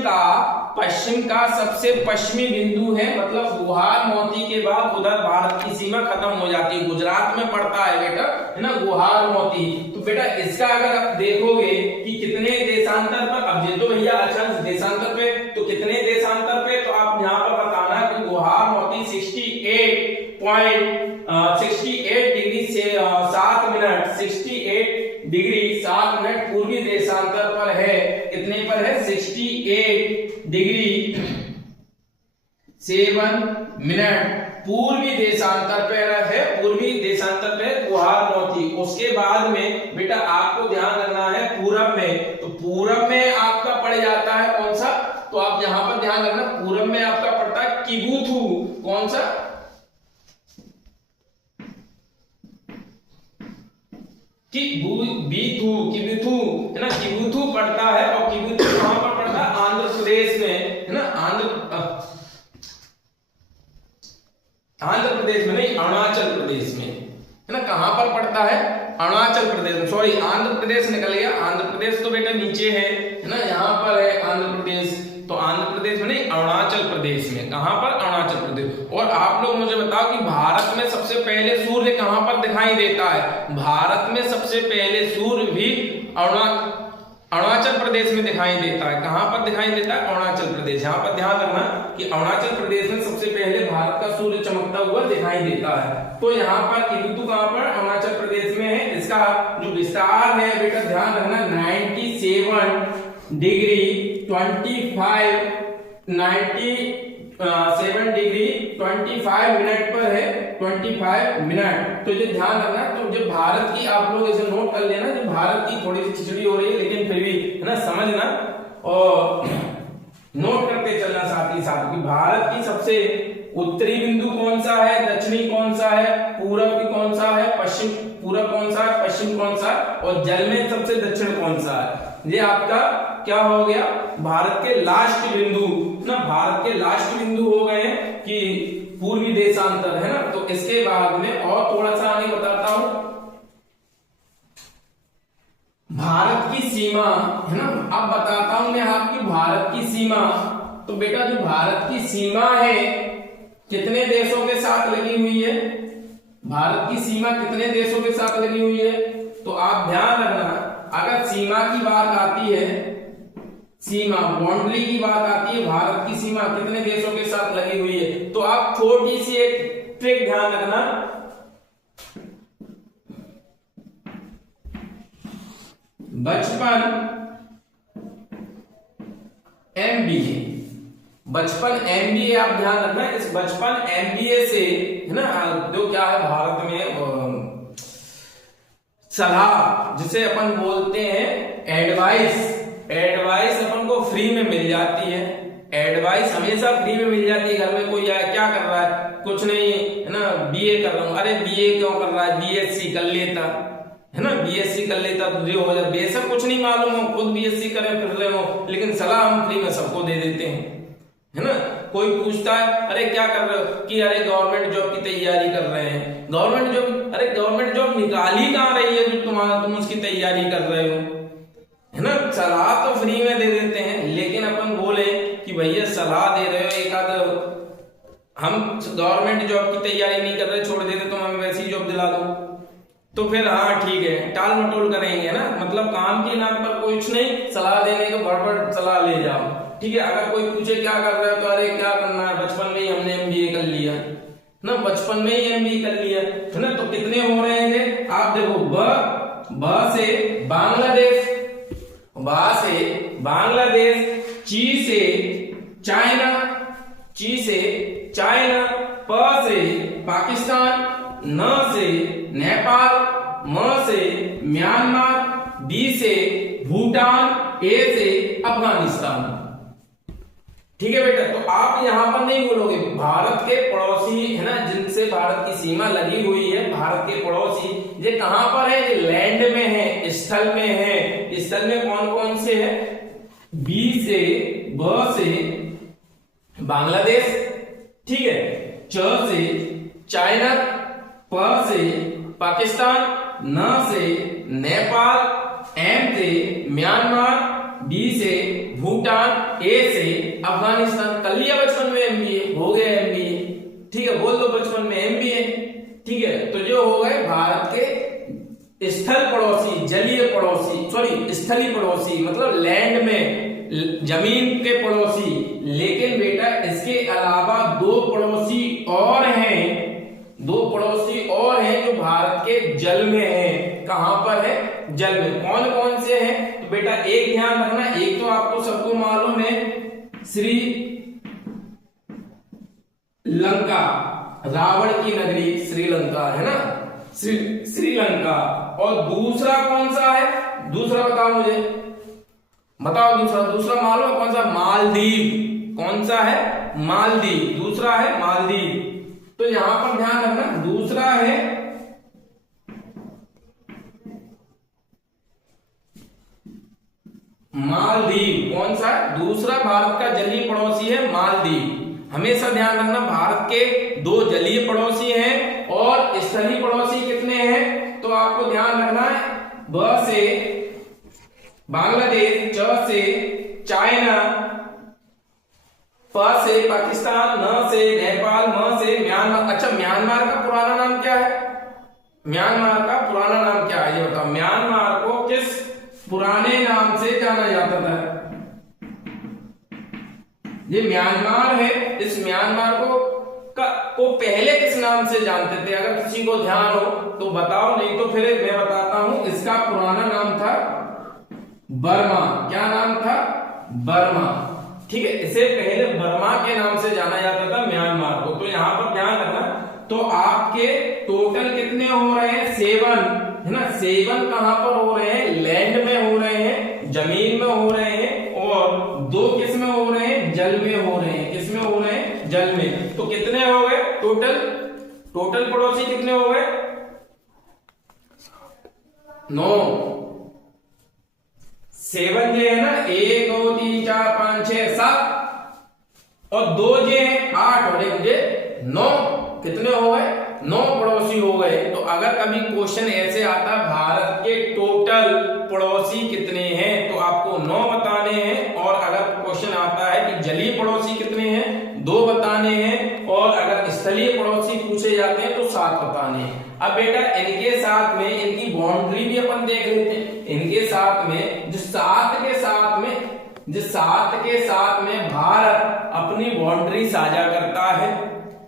का सबसे पश्चिमी बिंदु है। मतलब गुहार मोती के बाद उधर भारत की सीमा खत्म हो जाती है, गुजरात में पड़ता है बेटा, है ना, गुहार मोती। तो बेटा इसका अगर आप देखोगे कि कितने देशांतर पर, अब ये तो भैया अक्षांश देशांतर पे, तो कितने देशांतर पे, तो आप यहाँ पर बताना कि गुहार मोती 68 डिग्री से 7 मिनट, 68 डिग्री 7 मिनट पूर्वी देशांतर पर है। कितने पर है, 68 डिग्री 7 मिनट पूर्वी देशांतर पर है, पूर्वी देशांतर पे गुहार मोती। उसके बाद में बेटा आपको ध्यान रखना है पूरब में, तो पूरब में आपका पड़ जाता है कौन सा, तो आप यहां पर ध्यान रखना, पूरब में आपका पड़ता है किबुथु, कौन सा, किबुथु, है ना, किबुथु पड़ता है। और किबुथु कहां पर पड़ता है, आंध्र प्रदेश में, है ना, आंध्र प्रदेश में नहीं, अरुणाचल प्रदेश में, है ना। कहां पर पड़ता है? अरुणाचल प्रदेश में, सॉरी आंध्र प्रदेश निकल गया, आंध्र प्रदेश तो बेटा नीचे है ना, यहाँ पर है आंध्र प्रदेश, तो आंध्र प्रदेश में नहीं, अरुणाचल प्रदेश में। कहां पर? अरुणाचल प्रदेश। और आप लोग मुझे बताओ कि भारत में सबसे पहले सूर्य कहां पर दिखाई देता है? भारत में सबसे पहले सूर्य भी अरुणाचल प्रदेश में दिखाई देता है। कहां पर दिखाई देता है? अरुणाचल प्रदेश। यहाँ पर ध्यान रखना कि अरुणाचल प्रदेश में सबसे पहले भारत का सूर्य चमकता हुआ दिखाई देता है। तो यहाँ पर किंतु कहां पर? अरुणाचल प्रदेश में है। इसका जो विस्तार है बेटा ध्यान रखना 97 डिग्री 25 मिनट पर है, 25 मिनट। तो ये ध्यान रखना। तो जब भारत की आप लोग इसे नोट कर लेना, जो भारत की थोड़ी सी खिचड़ी हो रही है लेकिन फिर भी है ना समझना और नोट करते चलना साथ ही साथ कि भारत की सबसे उत्तरी बिंदु कौन सा है, दक्षिणी कौन सा है, पूरब कौन सा है, पश्चिम, पूरब कौन सा है, पश्चिम कौन सा है, और जल में सबसे दक्षिण कौन सा है। ये आपका क्या हो गया? भारत के लास्ट बिंदु ना, भारत के लास्ट बिंदु हो गए कि पूर्वी देशांतर, है ना। तो इसके बाद में और थोड़ा सा आगे बताता हूं, भारत की सीमा, है ना। अब बताता हूं मैं आपकी भारत की सीमा। तो बेटा जो भारत की सीमा है कितने देशों के साथ लगी हुई है? भारत की सीमा कितने देशों के साथ लगी हुई है? तो आप ध्यान रखना, अगर सीमा की बात आती है, सीमा बाउंड्री की बात आती है, भारत की सीमा कितने देशों के साथ लगी हुई है, तो आप छोटी सी एक ट्रिक ध्यान रखना। बचपन MBA, बचपन MBA आप ध्यान रखना। इस बचपन MBA से, है ना, जो क्या है भारत में सलाह, जिसे अपन बोलते हैं एडवाइस, एडवाइस अपन को फ्री में मिल जाती है। एडवाइस हमेशा फ्री में मिल जाती है। घर में कोई आया, क्या कर रहा है? कुछ नहीं, है ना, BA कर रहा हूं। अरे BA क्यों कर रहा है? BSc कर लेता, है ना, BSc कर लेता तो जो हो जाए। बेशक कुछ नहीं मालूम हो, खुद BSc करें फिर रहे हो, लेकिन सलाह हम फ्री में सबको दे देते हैं, है ना। कोई पूछता है अरे क्या कर रहे हो, कि अरे गवर्नमेंट जॉब की तैयारी कर रहे हैं। गवर्नमेंट जॉब, अरे गवर्नमेंट जॉब निकाल ही कहां रही है जो तुम उसकी तैयारी कर रहे हो, है ना। सलाह तो फ्री में दे देते हैं, लेकिन अपन बोले कि भैया सलाह दे रहे हो, एक आध हम गवर्नमेंट जॉब की तैयारी नहीं कर रहे, छोड़ देते, तुम हमें वैसी जॉब दिला दो, तो फिर हाँ ठीक है, टाल मटोल करेंगे ना। मतलब काम के नाम पर कुछ नहीं, सलाह देने को बड़ सलाह ले जाओ, ठीक है। अगर कोई पूछे क्या कर रहे हो, तो अरे क्या करना है, बचपन में ही हमने MBA कर लिया ना, बचपन में ही MBA कर लिया, है ना। तो कितने हो रहे हैं आप देखो, ब से बांग्लादेश, बा से बांग्लादेश, ची से चाइना, ची से चाइना, प से पाकिस्तान, न से नेपाल, म से म्यांमार, बी से भूटान, ए से अफगानिस्तान। ठीक है बेटा। तो आप यहां पर नहीं बोलोगे भारत के पड़ोसी, है ना, जिनसे भारत की सीमा लगी हुई है, भारत के पड़ोसी, ये कहां पर है? ये लैंड में है, स्थल में है। स्थल में कौन कौन से है? बी से, ब से बांग्लादेश, ठीक है, च से चाइना, प से पाकिस्तान, न से नेपाल, एम से म्यांमार, बी से भूटान, ए से अफगानिस्तान। कर लिया बचपन में MBA, हो गया MBA, ठीक है। बोल दो बचपन में MBA, ठीक है। तो जो हो गए भारत के स्थल पड़ोसी, जलीय पड़ोसी, सॉरी स्थलीय पड़ोसी, मतलब लैंड में, जमीन के पड़ोसी। लेकिन बेटा इसके अलावा दो पड़ोसी और हैं, दो पड़ोसी और हैं जो भारत के जल में हैं। कहां पर है? जल में। कौन कौन से हैं? तो बेटा एक ध्यान रखना, एक तो आपको सबको मालूम है, श्री लंका, रावण की नगरी श्रीलंका, है ना, श्रीलंका। और दूसरा कौन सा है? दूसरा बताओ मुझे, बताओ दूसरा मालूम है कौन सा? मालदीव। कौन सा है? मालदीव। दूसरा है मालदीव। तो यहां पर ध्यान रखना, दूसरा है मालदीव। कौन सा? दूसरा भारत का जलीय पड़ोसी है मालदीव। हमेशा ध्यान रखना भारत के 2 जलीय पड़ोसी हैं और स्थलीय पड़ोसी कितने हैं, तो आपको ध्यान रखना है ब से बांग्लादेश, च से चाइना, प से पाकिस्तान, न से नेपाल, म से म्यांमार। अच्छा, म्यांमार का पुराना नाम क्या है? म्यांमार का पुराना नाम क्या है ये बताओ। म्यांमार को किस पुराने नाम से जाना जाता था? ये म्यांमार है, इस म्यांमार को पहले किस नाम से जानते थे? अगर किसी को ध्यान हो तो बताओ, नहीं तो फिर मैं बताता हूं। इसका पुराना नाम था बर्मा। क्या नाम था? बर्मा। ठीक है, इसे पहले बर्मा के नाम से जाना जाता था म्यांमार को। तो यहां पर ध्यान रखना। तो आपके टोटल कितने हो रहे हैं? 7 है ना। 7 कहां पर हो रहे हैं? लैंड में हो रहे हैं, जमीन में हो रहे हैं, और 2 किस में हो रहे हैं? जल में हो रहे हैं। किस में हो रहे हैं? जल में। तो कितने हो गए टोटल पड़ोसी कितने हो गए? 9। 7 जो है ना, 1 2 3 4 5 6 7, और 2 जो है 8 और 1 जे 9। कितने हो गए? 9 पड़ोसी हो गए। तो अगर कभी क्वेश्चन ऐसे आता भारत के टोटल पड़ोसी कितने हैं, तो आपको 9 बताने हैं। और अगर क्वेश्चन आता है कि जलीय पड़ोसी कितने हैं, 2 बताने हैं। और अगर स्थलीय पड़ोसी पूछे जाते हैं तो 7 बताने हैं। अब बेटा इनके साथ में इनकी बाउंड्री भी अपन देख लेते हैं। इनके साथ में जो 7 के साथ में भारत अपनी बाउंड्री साझा करता है,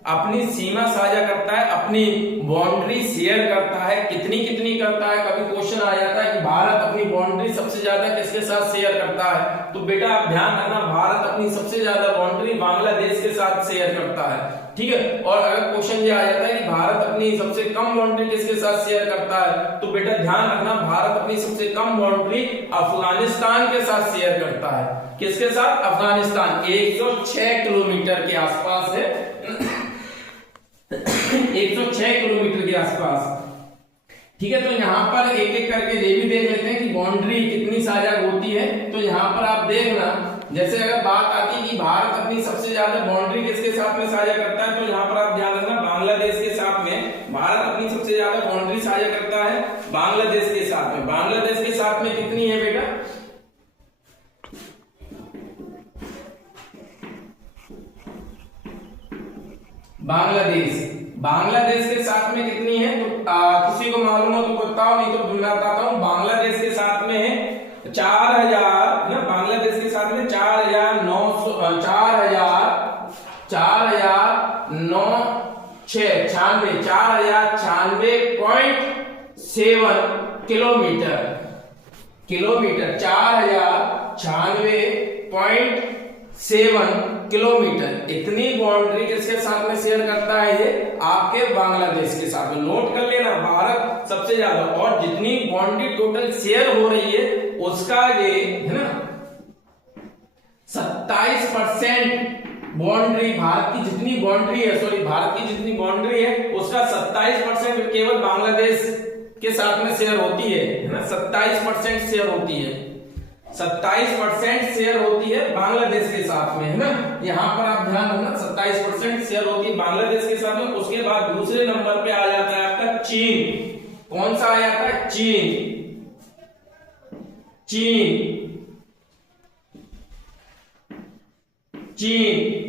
अपनी सीमा साझा करता है, अपनी बाउंड्री शेयर करता है। कितनी कितनी करता है? कभी क्वेश्चन आ जाता है कि भारत अपनी बाउंड्री सबसे ज्यादा किसके साथ शेयर करता है, तो बेटा आप ध्यान रखना, भारत अपनी सबसे ज्यादा बाउंड्री बांग्लादेश के साथ शेयर करता है। ठीक है। और अगर क्वेश्चन ये आ जाता है कि भारत अपनी सबसे कम बाउंड्री किसके साथ शेयर करता है, तो बेटा ध्यान रखना, भारत अपनी सबसे कम बाउंड्री अफगानिस्तान के साथ शेयर करता है। किसके साथ? अफगानिस्तान। 106 किलोमीटर के आसपास है 106 किलोमीटर के आसपास। ठीक है। तो यहाँ पर एक एक करके ये भी देख लेते हैं कि बाउंड्री कितनी साझा होती है। तो यहाँ पर आप देखना, जैसे अगर बात आती है कि भारत अपनी सबसे ज्यादा बाउंड्री किसके साथ में साझा करता है, तो यहाँ पर आप ध्यान रखना, बांग्लादेश के साथ में भारत अपनी सबसे ज्यादा बाउंड्री साझा करता है बांग्लादेश के साथ में। बांग्लादेश के साथ में कितनी है बेटा? बांग्लादेश के साथ में कितनी है? तो किसी को मालूम हो तो बताओ, नहीं तो मैं बताता हूं। बांग्लादेश के साथ में है 4000 ना। बांग्लादेश के साथ में 4096.7 किलोमीटर 4096.7 किलोमीटर। इतनी बाउंड्री किसके साथ में शेयर करता है? ये आपके बांग्लादेश के साथ में। नोट कर लेना, भारत सबसे ज्यादा, और जितनी बाउंड्री टोटल शेयर हो रही है उसका ये है ना 27% बाउंड्री, भारत की जितनी बाउंड्री है उसका 27% केवल बांग्लादेश के साथ में शेयर होती है ना। 27% शेयर होती है, 27% शेयर होती है बांग्लादेश के साथ में, है ना। यहां पर आप ध्यान रखना, 27% शेयर होती है बांग्लादेश के साथ में। उसके बाद दूसरे नंबर पे आ जाता है आपका चीन। कौन सा आ जाता है?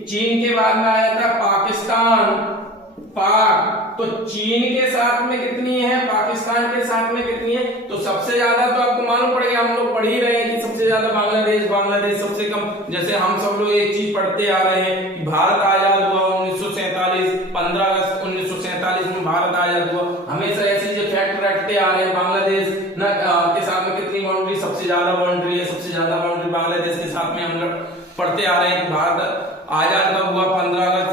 चीन के बाद में आ जाता है पाकिस्तान। तो चीन के साथ में कितनी है, पाकिस्तान के साथ में कितनी है? तो सबसे ज्यादा तो आपको मालूम पड़ेगा, हम लोग पढ़ ही रहे हैं कि सबसे ज्यादा बांग्लादेश सबसे कम। जैसे हम सब लोग एक चीज पढ़ते आ रहे हैं कि भारत आजाद हुआ 1947, 15 अगस्त 1947 में भारत आजाद हुआ। हमेशा ऐसे जो फैक्ट रखते आ रहे हैं, बांग्लादेश ना के साथ में कितनी बाउंड्री, सबसे ज्यादा बाउंड्री है, सबसे ज्यादा बाउंड्री बांग्लादेश के साथ में हम लोग पढ़ते आ रहे हैं कि भारत आजाद कब हुआ? 15 अगस्त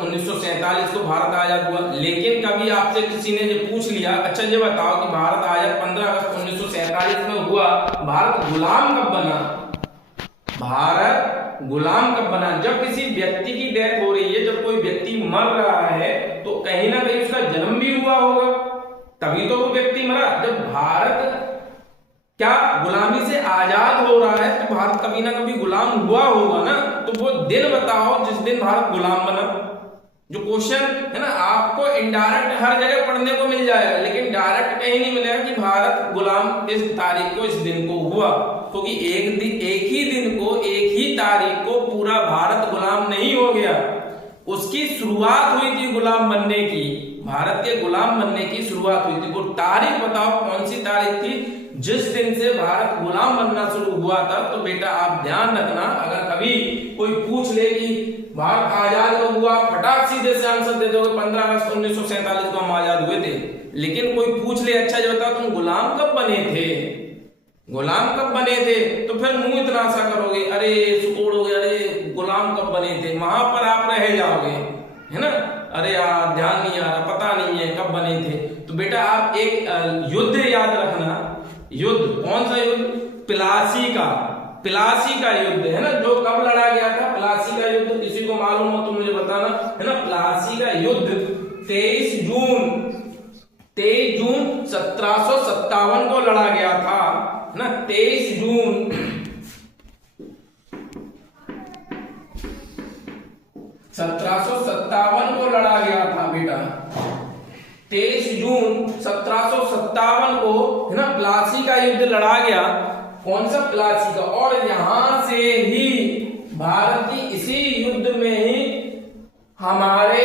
1947 को भारत आजाद हुआ। लेकिन कभी आपसे किसी ने ये पूछ लिया, अच्छा ये बताओ कि भारत आजाद 15 अगस्त 1947 में हुआ, भारत गुलाम कब बना? भारत गुलाम कब बना? जब किसी व्यक्ति की डेथ हो रही है, जब कोई व्यक्ति मर रहा है, तो कहीं ना कहीं उसका जन्म भी हुआ होगा, तभी तो वो व्यक्ति मरा। जब भारत क्या गुलामी से आजाद हो रहा है तो भारत कभी ना कभी गुलाम हुआ होगा ना, तो वो दिन बताओ जिस दिन भारत गुलाम बना। जो क्वेश्चन है ना, आपको इनडायरेक्ट हर जगह पढ़ने को मिल जाएगा, लेकिन डायरेक्ट कहीं नहीं मिलेगा कि भारत गुलाम इस तारीख को, इस दिन को हुआ, क्योंकि एक ही दिन को, एक ही तारीख को पूरा भारत गुलाम नहीं हो गया। उसकी शुरुआत हुई थी गुलाम बनने की, भारत के गुलाम बनने की शुरुआत हुई थी। वो तारीख बताओ कौन सी तारीख थी जिस दिन से भारत गुलाम बनना शुरू हुआ था। तो बेटा आप ध्यान रखना, अगर कभी कोई पूछ ले कि भारत आजाद कब हुआ, फटाक सीधे से आंसर दे दोगे 15 अगस्त 1947 को हम आजाद हुए थे। लेकिन कोई पूछ ले अच्छा जो बताओ तुम गुलाम कब बने थे, गुलाम कब बने थे, तो फिर मुंह इतना सा करोगे, अरे सुकोड़ोगे, अरे गुलाम कब बने थे, वहां पर आप रह जाओगे, है ना। अरे यार ध्यान नहीं आ रहा, पता नहीं है कब बने थे। तो बेटा आप एक युद्ध याद रखना, युद्ध कौन सा युद्ध, प्लासी का युद्ध है ना, जो कब लड़ा गया था प्लासी का युद्ध, किसी को मालूम हो तो मुझे बताना, है ना। प्लासी का युद्ध 23 जून 1757 को लड़ा गया था ना, 23 जून 1757 को लड़ा गया था बेटा, 23 जून 1757 को, है ना, प्लासी का युद्ध लड़ा गया। कौन सा प्लासी का, और यहां से ही भारत की इसी युद्ध में ही हमारे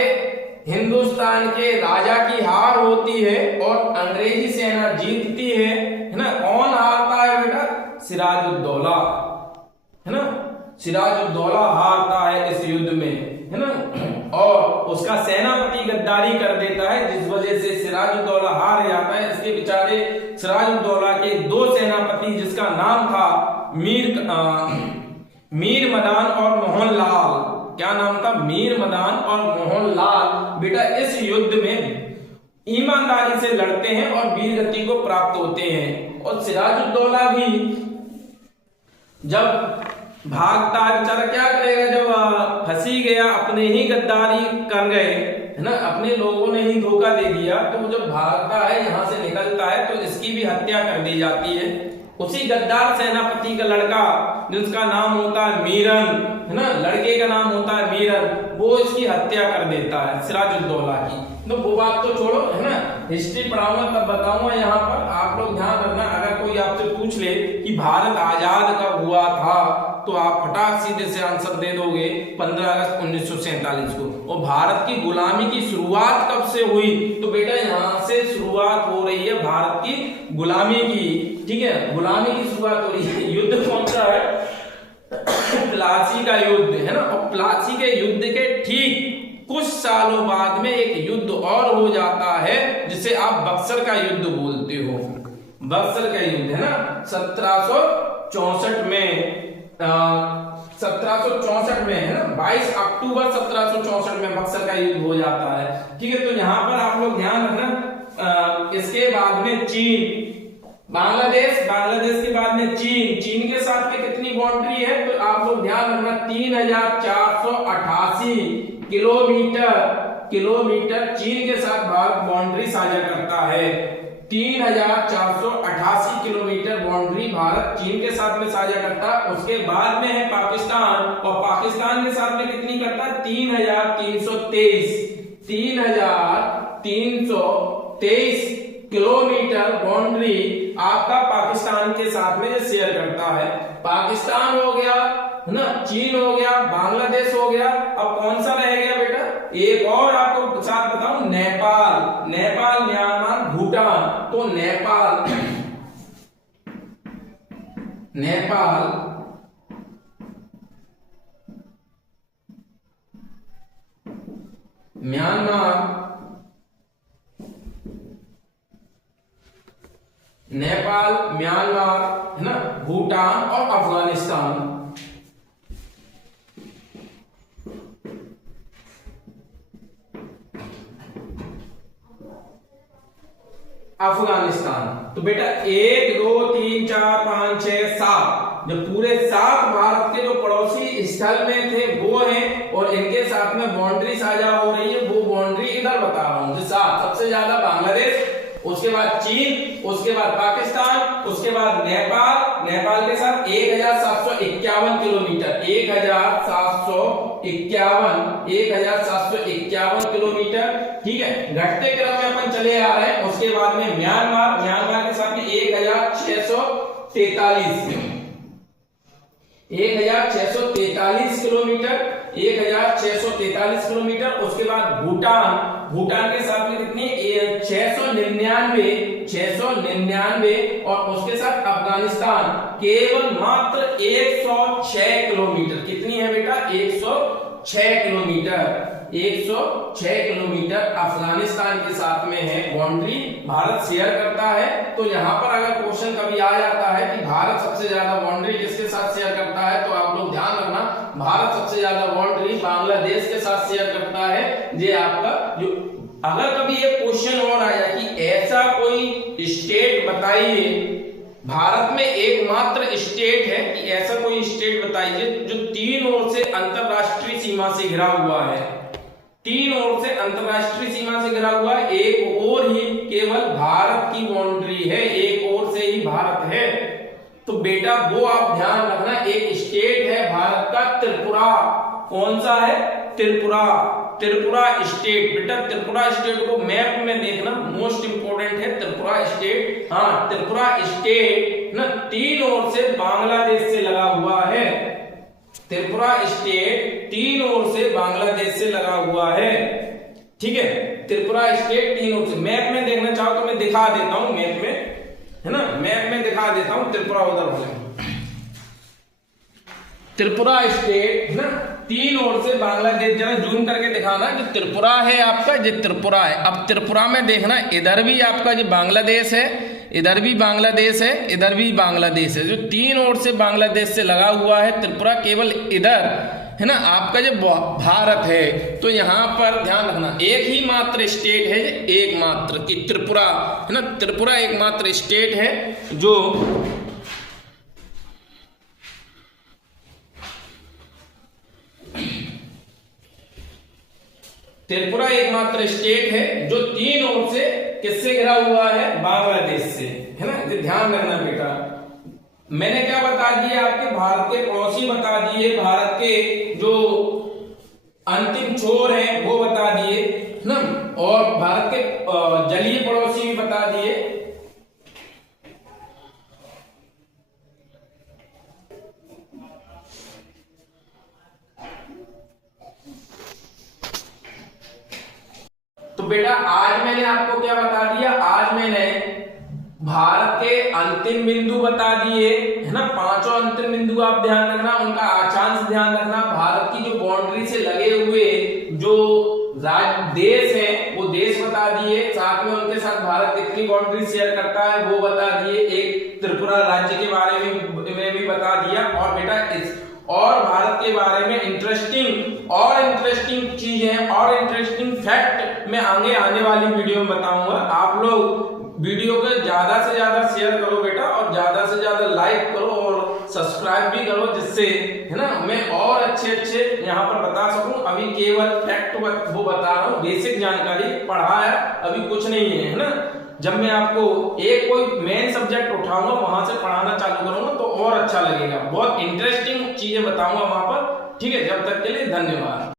हिंदुस्तान के राजा की हार होती है और अंग्रेजी सेना जीतती है ना। कौन हारता है बेटा, सिराजुद्दौला, है ना, सिराजुद्दौला हारता है इस युद्ध में, है ना, और उसका सेनापति गद्दारी कर देता है, जिस वजह से सिराजुद्दौला हार जाता है। इसके बेचारे सिराजुद्दौला के दो सेनापति, जिसका नाम था मीर मदान और मोहनलाल, क्या नाम था, मीर मदान और मोहनलाल, बेटा इस युद्ध में ईमानदारी से लड़ते हैं और वीरगति को प्राप्त होते हैं। और सिराजुद्दौला भी जब भागता है बेचारा, क्या करेगा, जब फंसी गया, अपने ही गद्दारी कर गए, है ना, अपने लोगों ने ही धोखा दे दिया, तो जब भागता है यहां से निकलता है तो इसकी भी हत्या कर दी जाती है। उसी गद्दार सेनापति का लड़का जिसका नाम होता है मीरन, है ना, लड़के का नाम होता है मीरन, वो इसकी हत्या कर देता है सिराजुद्दौला की। तो वो बात तो छोड़ो, है ना, हिस्ट्री पढ़ाऊंगा तब बताऊंगा। यहाँ पर आप लोग ध्यान रखना, अगर कोई आपसे पूछ ले कि भारत आजाद कब हुआ था, तो आप फटाक सीधे से आंसर दे दोगे 15 अगस्त 1947 को। और भारत की गुलामी की शुरुआत कब से हुई, तो बेटा यहाँ से शुरुआत हो रही है भारत की गुलामी की, ठीक है, गुलामी की शुरुआत हो रही है। युद्ध कौन सा है, प्लासी का युद्ध, है ना। और प्लासी के युद्ध के ठीक कुछ सालों बाद में एक युद्ध और हो जाता है जिसे आप बक्सर का युद्ध बोलते हो। बक्सर का युद्ध, है ना, 1764 में, 1764 में, है ना, 22 अक्टूबर 1764 में बक्सर का युद्ध हो जाता है, ठीक है। तो यहाँ पर आप लोग ध्यान रखना। इसके बाद में चीन, बांग्लादेश के बाद में चीन के साथ में कितनी बाउंड्री है, तो आप लोग ध्यान रखना 3488 किलोमीटर चीन के साथ भारत बाउंड्री साझा करता है। 3488 किलोमीटर बाउंड्री भारत चीन के साथ में साझा करता है। उसके बाद में है पाकिस्तान, और पाकिस्तान के साथ में कितनी करता है, 3323 किलोमीटर बाउंड्री आपका पाकिस्तान के साथ में शेयर करता है। पाकिस्तान हो गया, है ना, चीन हो गया, बांग्लादेश हो गया, अब कौन सा रह गया बेटा, एक और आपको साथ बताऊं, नेपाल, म्यांमार, भूटान। तो नेपाल, म्यांमार, है ना, भूटान और अफगानिस्तान। तो बेटा 1 2 3 4 5 6 7, जो पूरे 7 भारत के जो पड़ोसी स्थल में थे वो हैं, और इनके साथ में बाउंड्री साझा हो रही है। वो बाउंड्री इधर बता रहा हूं, सबसे ज्यादा बांग्लादेश, उसके बाद चीन, उसके बाद पाकिस्तान, उसके बाद नेपाल, नेपाल के साथ 1751 किलोमीटर, 1751 किलोमीटर, ठीक है। घटते क्रम में अपन चले आ रहे हैं। उसके बाद में म्यांमार, म्यांमार के साथ में 1643 किलोमीटर, 1643 किलोमीटर। उसके बाद भूटान, भूटान के साथ में कितनी 699, और उसके साथ अफगानिस्तान केवल मात्र 106 किलोमीटर। कितनी है बेटा? 106 किलोमीटर, 106 किलोमीटर अफगानिस्तान के साथ में है बाउंड्री भारत शेयर करता है। तो यहां पर अगर क्वेश्चन कभी आ जाता है कि भारत सबसे ज्यादा बाउंड्री किसके साथ शेयर करता है, तो आप लोग ध्यान रखना, भारत सबसे ज्यादा बाउंड्री बांग्लादेश के साथ शेयर करता है। ये आपका जो, अगर कभी एक क्वेश्चन और आया कि ऐसा कोई स्टेट बताइए, भारत में एकमात्र स्टेट है कि ऐसा कोई स्टेट बताइए जो 3 ओर से अंतरराष्ट्रीय सीमा से घिरा हुआ है, 3 ओर से अंतरराष्ट्रीय सीमा से घिरा हुआ है, एक ओर ही केवल भारत की बाउंड्री है, एक ओर से ही भारत है। तो बेटा वो आप ध्यान रखना, एक स्टेट है भारत का त्रिपुरा। कौन सा है? त्रिपुरा, त्रिपुरा स्टेट। बेटा त्रिपुरा स्टेट को मैप में देखना, मोस्ट इंपोर्टेंट है त्रिपुरा स्टेट। हाँ, त्रिपुरा स्टेट ना 3 ओर से बांग्लादेश से लगा हुआ है। त्रिपुरा स्टेट 3 ओर से बांग्लादेश से लगा हुआ है, ठीक है। त्रिपुरा स्टेट 3 ओर से, मैप में देखना चाहो तो मैं दिखा देता हूं, मैप में है ना, मैप में दिखा देता हूं त्रिपुरा उधर वाले। त्रिपुरा स्टेट ना 3 ओर से बांग्लादेश, जरा जूम करके दिखाना कि त्रिपुरा है आपका, ये त्रिपुरा है। अब त्रिपुरा में देखना, इधर भी आपका जो बांग्लादेश है, इधर भी बांग्लादेश है, इधर भी बांग्लादेश है। जो 3 ओर से बांग्लादेश से लगा हुआ है त्रिपुरा, केवल इधर है ना आपका जो भारत है। तो यहाँ पर ध्यान रखना, एक ही मात्र स्टेट है, एकमात्र कि त्रिपुरा है ना, त्रिपुरा एकमात्र स्टेट है जो त्रिपुरा एकमात्र स्टेट है जो 3 ओर से किससे घिरा हुआ है? बांग्लादेश से, है ना। ये ध्यान रखना बेटा। मैंने क्या बता दिया आपके, भारत के पड़ोसी बता दिए, भारत के जो अंतिम छोर है वो बता दिए ना, और भारत के जलीय पड़ोसी भी बता दिए। तो बेटा आज मैंने आपको क्या बता दिया, आज मैंने भारत के अंतिम बिंदु बता दिए, है ना। 5 अंतिम बिंदु आप ध्यान रखना, उनका अक्षांश ध्यान रखना। भारत की जो बाउंड्री से लगे हुए जो देश है वो देश बता दिए, साथ में उनके साथ भारत कितनी बाउंड्री शेयर करता है वो बता दिए, एक त्रिपुरा राज्य के बारे में भी बता दिया। और बेटा और भारत के बारे में इंटरेस्टिंग चीजें और इंटरेस्टिंग फैक्ट मैं आने वाली वीडियो में बताऊंगा। आप लोग वीडियो को ज्यादा से ज्यादा शेयर करो बेटा, और ज्यादा से ज्यादा लाइक करो और सब्सक्राइब भी करो, जिससे है ना मैं और अच्छे यहाँ पर बता सकूं। अभी केवल फैक्ट वो बता रहा हूँ, बेसिक जानकारी पढ़ाया, अभी कुछ नहीं है ना। जब मैं आपको एक कोई मेन सब्जेक्ट उठाऊंगा, वहां से पढ़ाना चालू करूंगा तो और अच्छा लगेगा, बहुत इंटरेस्टिंग चीजें बताऊंगा वहां पर, ठीक है। जब तक के लिए धन्यवाद।